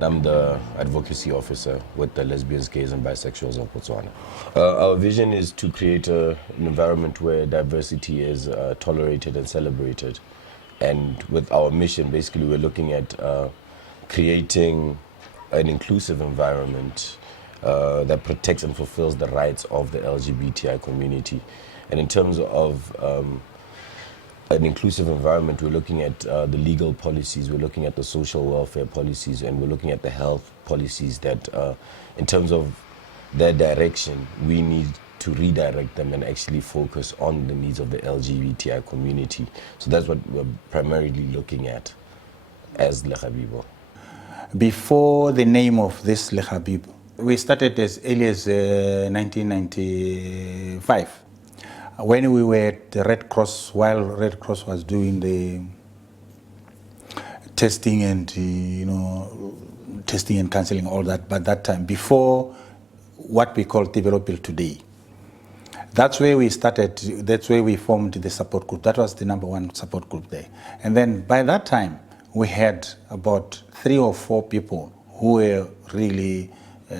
I'm the advocacy officer with the Lesbians, Gays and Bisexuals of Botswana. Our vision is to create an environment where diversity is tolerated and celebrated. And with our mission, basically, we're looking at creating an inclusive environment that protects and fulfills the rights of the LGBTI community. And in terms of an inclusive environment, we're looking at the legal policies, we're looking at the social welfare policies, and we're looking at the health policies that, in terms of their direction, we need to redirect them and actually focus on the needs of the LGBTI community. So that's what we're primarily looking at as LEGABIBO. Before the name of this LEGABIBO, we started as early as 1995. When we were at the Red Cross, while Red Cross was doing the testing and testing and counseling, all that, but that time, before what we call developing today. That's where we started, that's where we formed the support group. That was the #1 support group there. And then by that time, we had about 3 or 4 people who were really who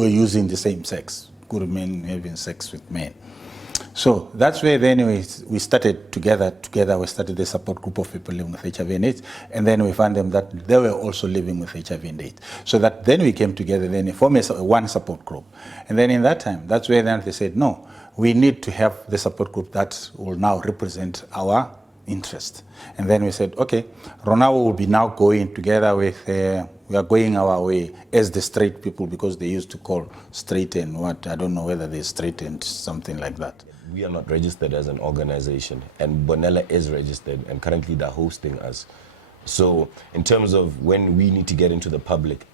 were using the same sex, good men having sex with men. So that's where then we started together, we started the support group of people living with HIV and AIDS, and then we found them that they were also living with HIV and AIDS. So that then we came together, then we formed one support group. And then in that time, that's where then they said, no, we need to have the support group that will now represent our interest. And then we said, okay, Ronaldo will be now going together with, we are going our way as the straight people, because they used to call straight and what, I don't know whether they're straight and something like that. We are not registered as an organization, and Bonella is registered, and currently they're hosting us. So in terms of when we need to get into the public,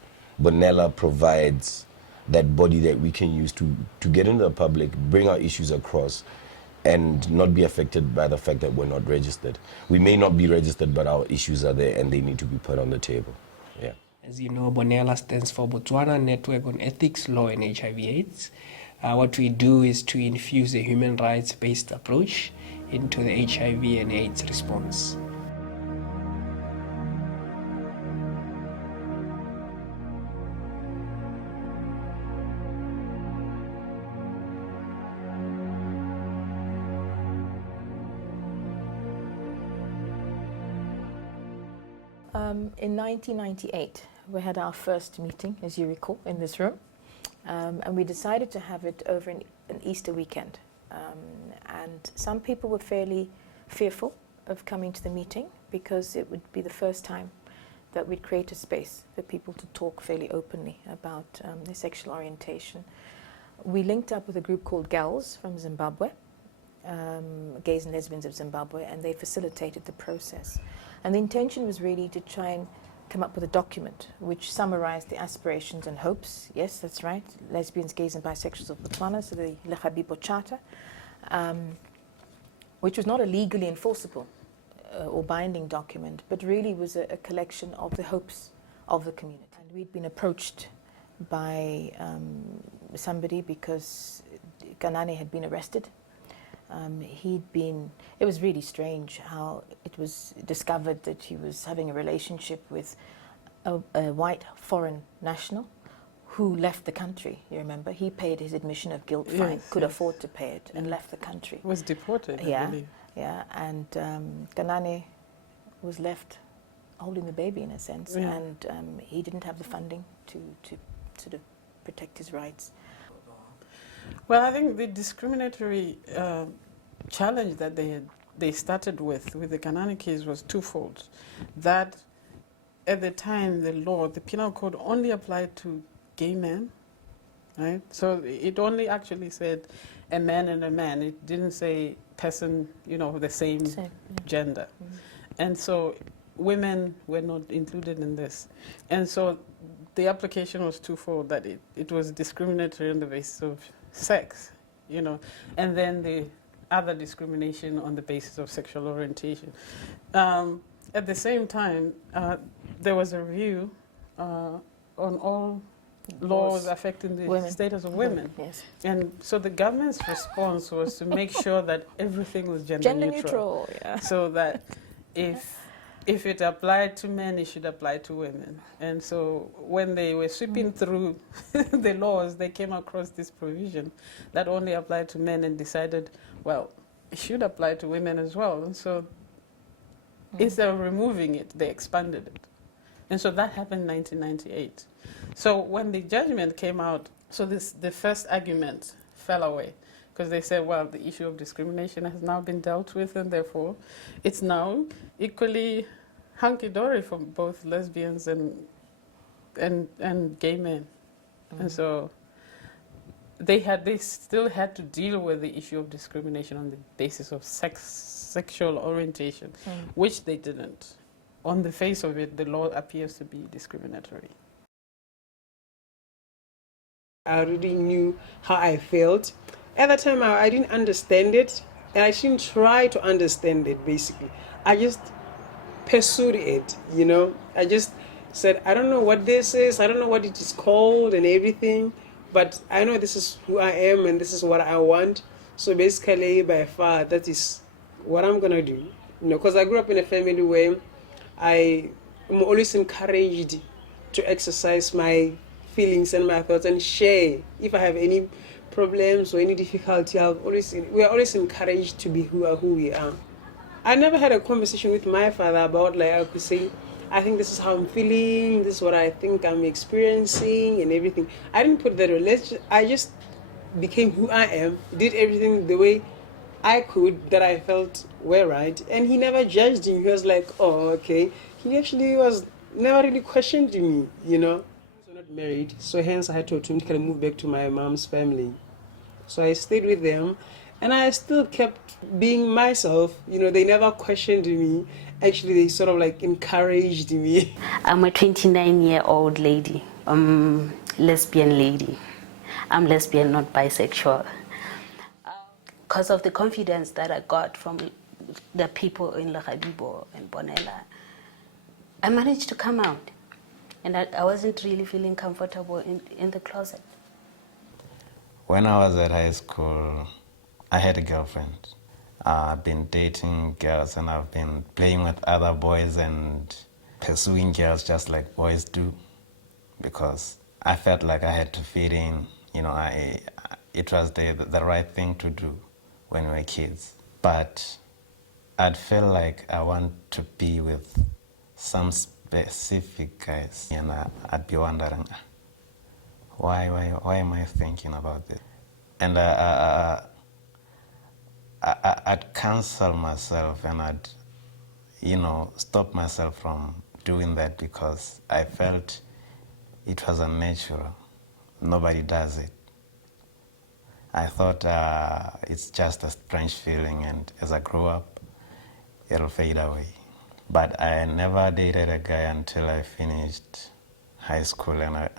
Bonella provides that body that we can use to get into the public, bring our issues across, and not be affected by the fact that we're not registered. We may not be registered, but our issues are there and they need to be put on the table. Yeah. As you know, Bonella stands for Botswana Network on Ethics, Law and HIV/AIDS. What we do is to infuse a human rights-based approach into the HIV and AIDS response. In 1998, we had our first meeting, as you recall, in this room. And we decided to have it over an Easter weekend. And some people were fairly fearful of coming to the meeting because it would be the first time that we'd create a space for people to talk fairly openly about their sexual orientation. We linked up with a group called GALS from Zimbabwe, Gays and Lesbians of Zimbabwe, and they facilitated the process. And the intention was really to try and come up with a document which summarized the aspirations and hopes, yes, that's right, Lesbians, Gays and Bisexuals of Botswana, so the LEGABIBO Charter, which was not a legally enforceable or binding document, but really was a collection of the hopes of the community. And we'd been approached by somebody because Kanane had been arrested. It was really strange how it was discovered that he was having a relationship with a white foreign national who left the country, you remember? He paid his admission of guilt fine, could afford to pay it, and left the country. Was deported, I believe. Yeah, and Kanane was left holding the baby in a sense, and he didn't have the funding to sort of protect his rights. Well, I think the discriminatory challenge that they started with the Kanane case was twofold. That at the time, the penal code only applied to gay men, right? So it only actually said a man and a man. It didn't say person, the same gender. Mm-hmm. And so women were not included in this. And so the application was twofold, that it was discriminatory on the basis of sex, and then the other discrimination on the basis of sexual orientation. At the same time, there was a review on all laws affecting the status of women. Yes. And so the government's response was to make sure that everything was gender neutral. Yeah. So that if if it applied to men, it should apply to women. And so when they were sweeping through the laws, they came across this provision that only applied to men and decided, well, it should apply to women as well. And so instead of removing it, they expanded it. And so that happened in 1998. So when the judgment came out, so the first argument fell away, because they said, well, the issue of discrimination has now been dealt with, and therefore it's now equally hunky-dory for both lesbians and gay men. And so they still had to deal with the issue of discrimination on the basis of sexual orientation, which they didn't. On the face of it, the law appears to be discriminatory. I already knew how I felt. At that time, I didn't understand it, and I didn't try to understand it, basically. I just pursued it, you know. I just said, I don't know what this is, I don't know what it is called and everything, but I know this is who I am and this is what I want. So basically, by far, that is what I'm going to do. You know, because I grew up in a family where I am always encouraged to exercise my feelings and my thoughts and share. If I have any problems or any difficulty, we are always encouraged to be who we are. I never had a conversation with my father about, like, I could say, I think this is how I'm feeling, this is what I think I'm experiencing and everything. I didn't put that on. I just became who I am, did everything the way I could that I felt were right, and he never judged me. He was like, oh, okay. He actually was never really questioned me, you know. We were not married, so hence I had to automatically move back to my mom's family. So I stayed with them, and I still kept being myself. You know, they never questioned me. Actually, they sort of like encouraged me. I'm a 29-year-old lady, lesbian lady. I'm lesbian, not bisexual. Because of the confidence that I got from the people in LEGABIBO and Bonella, I managed to come out. And I wasn't really feeling comfortable in the closet. When I was at high school, I had a girlfriend. I've been dating girls and I've been playing with other boys and pursuing girls just like boys do, because I felt like I had to fit in. You know, it was the right thing to do when we were kids. But I'd feel like I want to be with some specific guys, and I'd be wondering, why am I thinking about this? And I'd cancel myself and I'd, you know, stop myself from doing that because I felt it was unnatural. Nobody does it. I thought it's just a strange feeling, and as I grow up, it'll fade away. But I never dated a guy until I finished high school and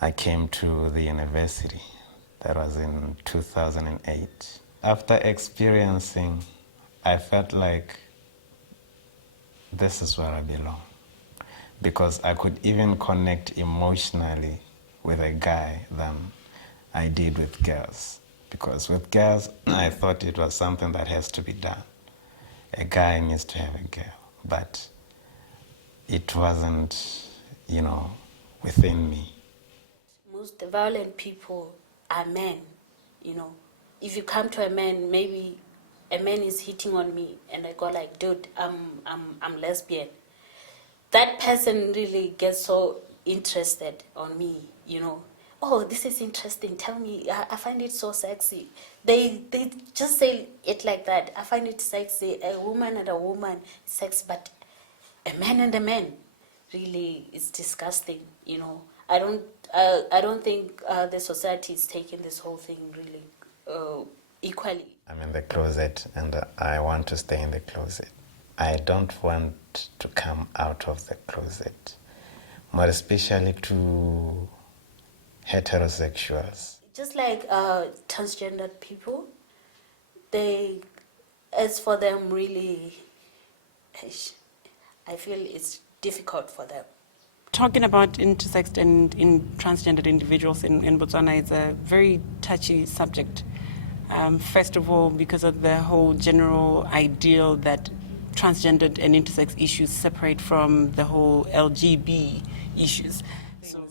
I came to the university. That was in 2008. After experiencing, I felt like this is where I belong, because I could even connect emotionally with a guy than I did with girls. Because with girls, I thought it was something that has to be done. A guy needs to have a girl, but it wasn't, you know, within me. Most violent people are men, you know. If you come to a man, maybe a man is hitting on me and I go like, dude, I'm lesbian. That person really gets so interested on me, you know. Oh, this is interesting, tell me, I find it so sexy. They just say it like that. I find it sexy, a woman and a woman, sex, but a man and a man, really, it's disgusting, you know. I don't think the society is taking this whole thing really equally. I'm in the closet and I want to stay in the closet. I don't want to come out of the closet, more especially to heterosexuals. Just like transgendered people, as for them, really, I feel it's difficult for them. Talking about intersex and transgendered individuals in Botswana is a very touchy subject. First of all, because of the whole general ideal that transgendered and intersex issues separate from the whole LGB issues. So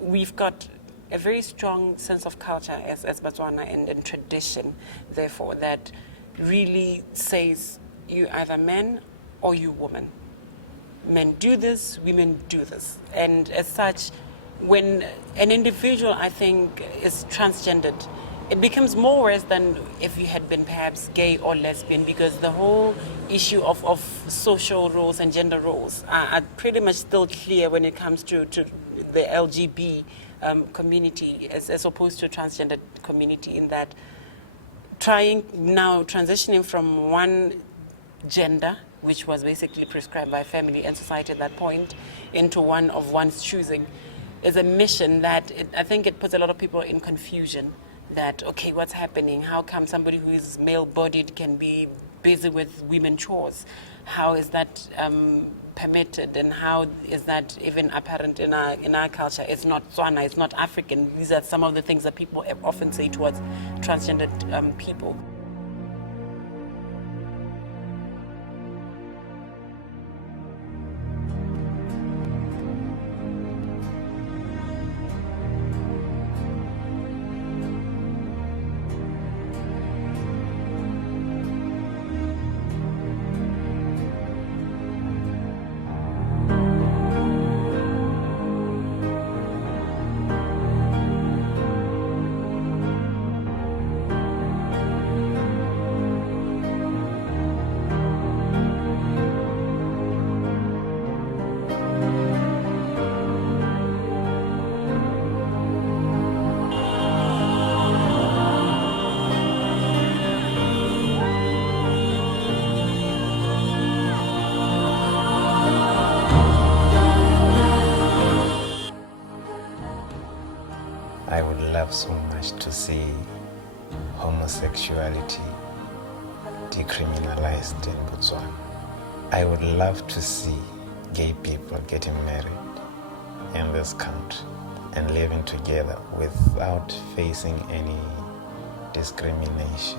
we've got a very strong sense of culture as Botswana and tradition, therefore, that really says you either man or you woman. Men do this, women do this. And as such, when an individual, I think, is transgendered, it becomes more worse than if you had been perhaps gay or lesbian, because the whole issue of social roles and gender roles are pretty much still clear when it comes to the LGB community as opposed to transgender community, in that trying now transitioning from one gender, which was basically prescribed by family and society at that point, into one of one's choosing, is a mission that I think it puts a lot of people in confusion. That, okay, what's happening? How come somebody who is male-bodied can be busy with women chores? How is that permitted, and how is that even apparent in our culture? It's not Tswana, it's not African. These are some of the things that people often say towards transgendered people. I would love so much to see homosexuality decriminalized in Botswana. I would love to see gay people getting married in this country and living together without facing any discrimination.